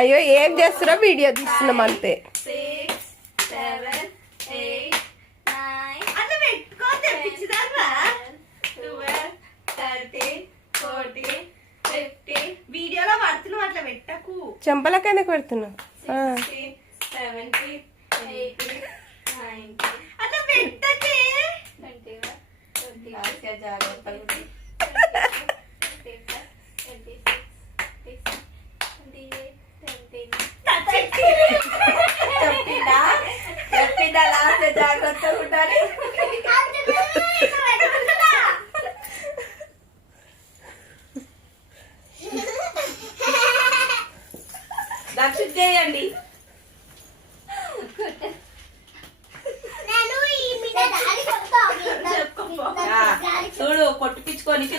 అయ్యో ఏం చేస్తున్నా వీడియో తీస్తున్నాం అంతే. వీడియోలో పడుతున్నావు అట్లా పెట్టకు. చెంపలకైనా పెడుతున్నా. అట్లా పెట్టకే. చెప్పిందా లాస్ట్ జాగ్రత్తగా ఉండాలి. దక్షిణ చేయండి. చూడు కొట్టిపించుకోనికి